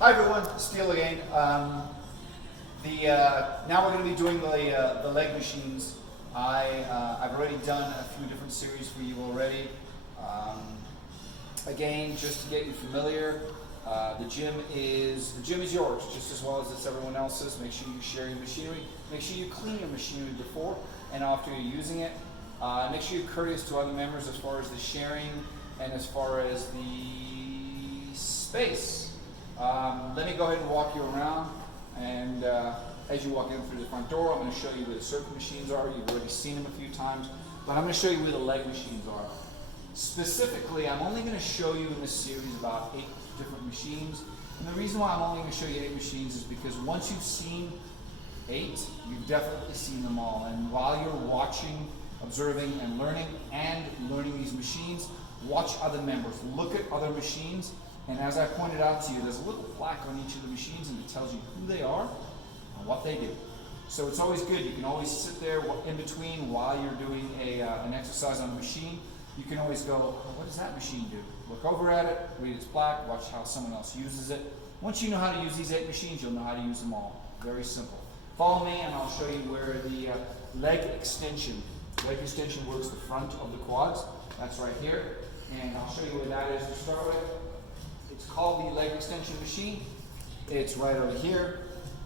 Hi everyone, Steele again. Now we're going to be doing the leg machines. I've already done a few different series for you already. Again, just to get you familiar, the gym is yours just as well as it's everyone else's. Make sure you share your machinery. Make sure you clean your machinery before and after you're using it. Make sure you're courteous to other members as far as the sharing and as far as the space. Let me go ahead and walk you around, and as you walk in through the front door, I'm going to show you where the circuit machines are. You've already seen them a few times, but I'm going to show you where the leg machines are. Specifically, I'm only going to show you in this series about 8 different machines, and the reason why I'm only going to show you 8 machines is because once you've seen 8, you've definitely seen them all, and while you're watching, observing, and learning these machines, watch other members, look at other machines. And as I pointed out to you, there's a little plaque on each of the machines and it tells you who they are and what they do. So it's always good. You can always sit there in between while you're doing an exercise on the machine. You can always go, oh, what does that machine do? Look over at it, read its plaque, watch how someone else uses it. Once you know how to use these 8 machines, you'll know how to use them all. Very simple. Follow me and I'll show you where the leg extension works the front of the quads. That's right here. And I'll show you what that is to start with. It's called the leg extension machine. It's right over here.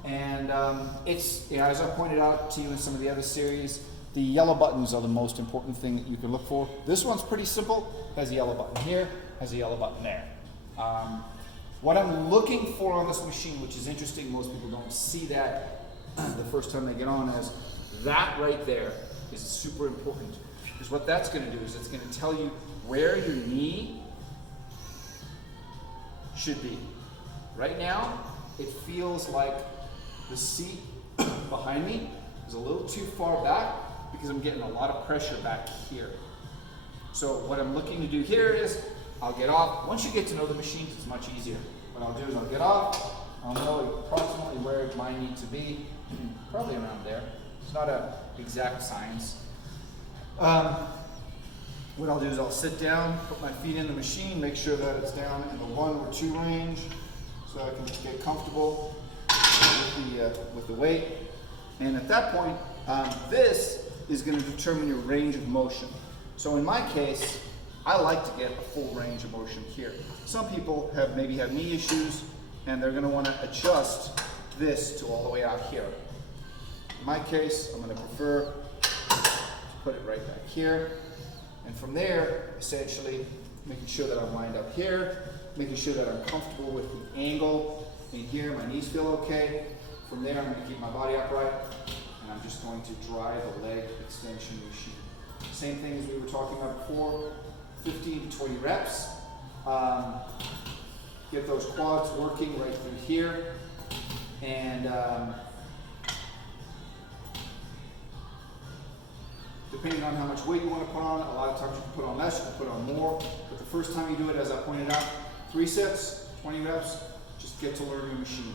And as I pointed out to you in some of the other series, the yellow buttons are the most important thing that you can look for. This one's pretty simple. Has a yellow button here, has a yellow button there. What I'm looking for on this machine, which is interesting, most people don't see that the first time they get on, is that right there is super important. Because what that's going to do is it's going to tell you where your knee should be. Right now, it feels like the seat behind me is a little too far back because I'm getting a lot of pressure back here. So what I'm looking to do here is I'll get off. Once you get to know the machines, it's much easier. What I'll do is I'll get off. I'll know approximately where it might need to be, probably around there. It's not an exact science. What I'll do is I'll sit down, put my feet in the machine, make sure that it's down in the 1 or 2 range so I can get comfortable with the weight. And at that point, this is going to determine your range of motion. So in my case, I like to get a full range of motion here. Some people maybe have knee issues and they're going to want to adjust this to all the way out here. In my case, I'm going to prefer to put it right back here. And from there, essentially, making sure that I'm lined up here, making sure that I'm comfortable with the angle in here, my knees feel okay. From there, I'm going to keep my body upright, and I'm just going to drive a leg extension machine. Same thing as we were talking about before, 15 to 20 reps. Get those quads working right through here, and depending on how much weight you want to put on, a lot of times you can put on less, you can put on more. But the first time you do it, as I pointed out, 3 sets, 20 reps, just get to learn your machine.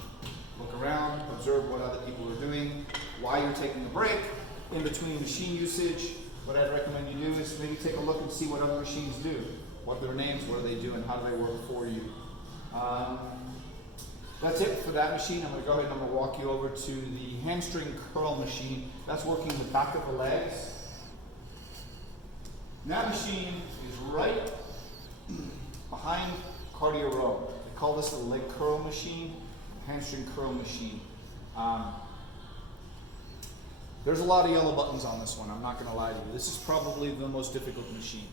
Look around, observe what other people are doing, why you're taking a break in between machine usage. What I'd recommend you do is maybe take a look and see what other machines do, what their names, what do they do, and how do they work for you. That's it for that machine. I'm going to go ahead and I'm going to walk you over to the hamstring curl machine. That's working the back of the legs. And that machine is right behind cardio row. They call this a leg curl machine, hamstring curl machine. There's a lot of yellow buttons on this one, I'm not going to lie to you. This is probably the most difficult machine.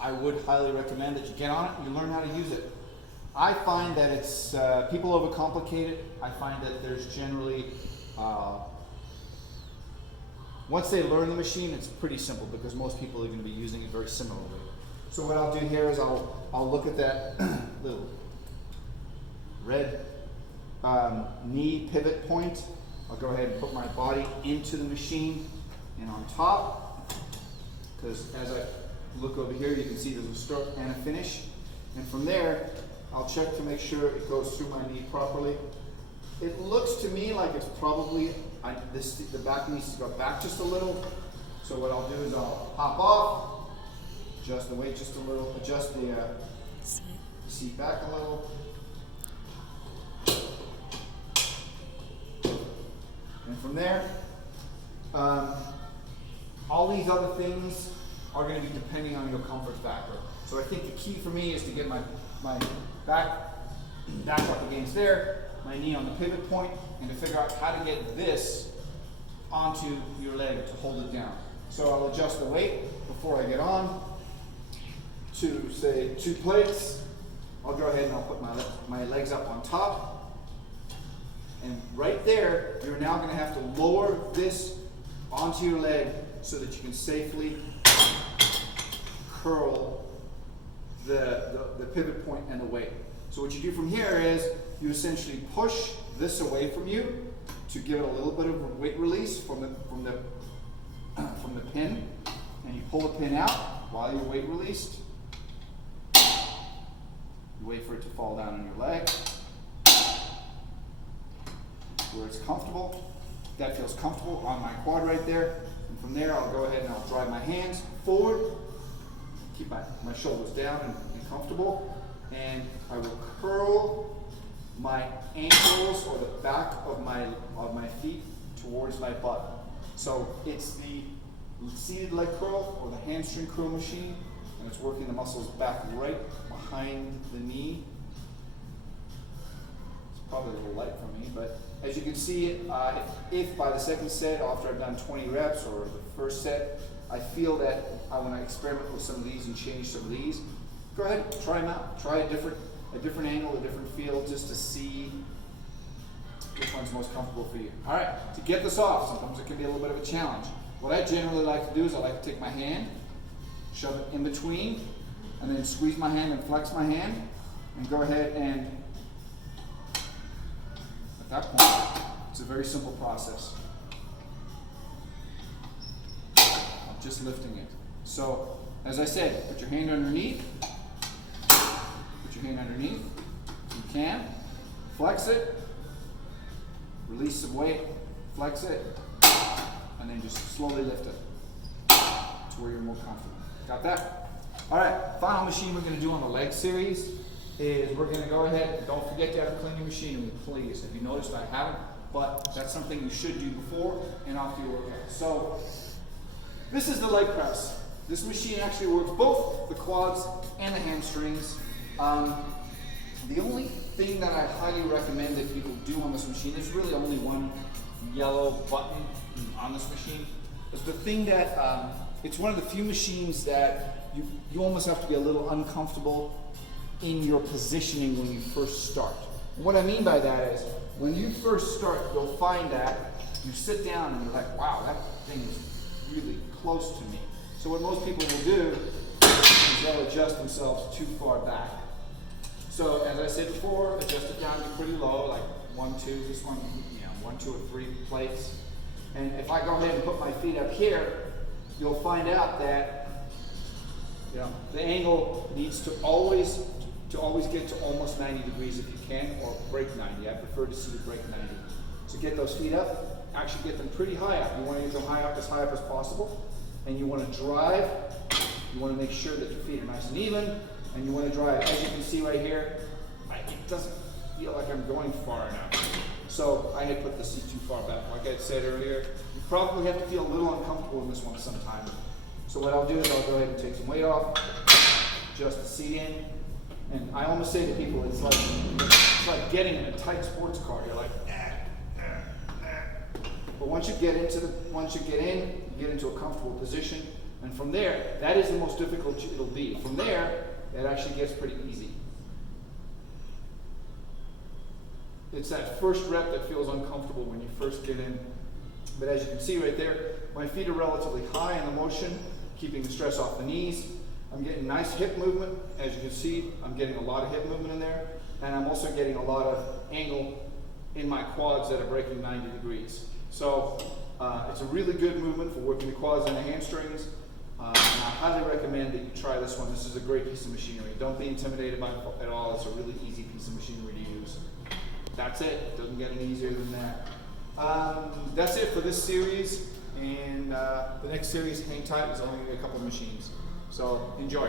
I would highly recommend that you get on it and you learn how to use it. I find that it's, people overcomplicate it. I find that there's generally, once they learn the machine, it's pretty simple because most people are going to be using it very similarly. So what I'll do here is I'll look at that little red knee pivot point. I'll go ahead and put my body into the machine and on top, because as I look over here, you can see there's a start and a finish. And from there, I'll check to make sure it goes through my knee properly. It looks to me like it's probably, the back needs to go back just a little. So what I'll do is I'll hop off, adjust the weight just a little, adjust the seat back a little, from there, all these other things are going to be depending on your comfort factor. So I think the key for me is to get my back up against there, my knee on the pivot point, and to figure out how to get this onto your leg to hold it down. So I'll adjust the weight before I get on to, say, 2 plates. I'll go ahead and I'll put my legs up on top. And right there, you're now going to have to lower this onto your leg so that you can safely curl the pivot point and the weight. So what you do from here is you essentially push this away from you to give it a little bit of weight release from the pin, and you pull the pin out while you're weight released. You wait for it to fall down on your leg where it's comfortable. That feels comfortable on my quad right there. And from there, I'll go ahead and I'll drive my hands forward, keep my shoulders down and comfortable, and I will curl my ankles or the back of my feet towards my butt. So it's the seated leg curl or the hamstring curl machine, and it's working the muscles back right behind the knee. It's probably a little light for me, but as you can see, if by the second set, after I've done 20 reps, or the first set, I feel that I want to experiment with some of these and change some of these, go ahead, try them out. Try a different angle, a different feel, just to see which one's most comfortable for you. All right, to get this off, sometimes it can be a little bit of a challenge. What I generally like to do is I like to take my hand, shove it in between, and then squeeze my hand and flex my hand, and go ahead and, at that point, it's a very simple process. I'm just lifting it. So, as I said, put your hand underneath, if you can, flex it, release some weight, flex it, and then just slowly lift it to where you're more comfortable. Got that? All right, final machine we're going to do on the leg series is we're going to go ahead and don't forget to have clean your machinery, please. If you noticed, I haven't, but that's something you should do before and after your workout. So this is the leg press. This machine actually works both the quads and the hamstrings. The only thing that I highly recommend that people do on this machine, there's really only one yellow button on this machine, is the thing that it's one of the few machines that you almost have to be a little uncomfortable in your positioning when you first start. And what I mean by that is, when you first start, you'll find that you sit down and you're like, wow, that thing is really close to me. So what most people will do is they'll adjust themselves too far back. So as I said before, adjust it down to pretty low, like 1, 2, this one, 1, 2, or 3 plates. And if I go ahead and put my feet up here, you'll find out that the angle needs to always get to almost 90 degrees if you can, or break 90. I prefer to see it break 90. So get those feet up, actually get them pretty high up. You want to get them high up as possible, and you want to drive. You want to make sure that your feet are nice and even, and you want to drive. As you can see right here, it doesn't feel like I'm going far enough. So I had put the seat too far back. Like I said earlier, you probably have to feel a little uncomfortable in this one sometime. So what I'll do is I'll go ahead and take some weight off, adjust the seat in, and I almost say to people, it's like getting in a tight sports car. You're like, but once you get in, you get into a comfortable position, and from there, that is the most difficult it'll be. From there, it actually gets pretty easy. It's that first rep that feels uncomfortable when you first get in. But as you can see right there, my feet are relatively high in the motion, keeping the stress off the knees. I'm getting nice hip movement. As you can see, I'm getting a lot of hip movement in there. And I'm also getting a lot of angle in my quads that are breaking 90 degrees. So it's a really good movement for working the quads and the hamstrings. And I highly recommend that you try this one. This is a great piece of machinery. Don't be intimidated by it at all. It's a really easy piece of machinery to use. That's it. It doesn't get any easier than that. That's it for this series. And the next series, hang tight, is only a couple of machines. So enjoy.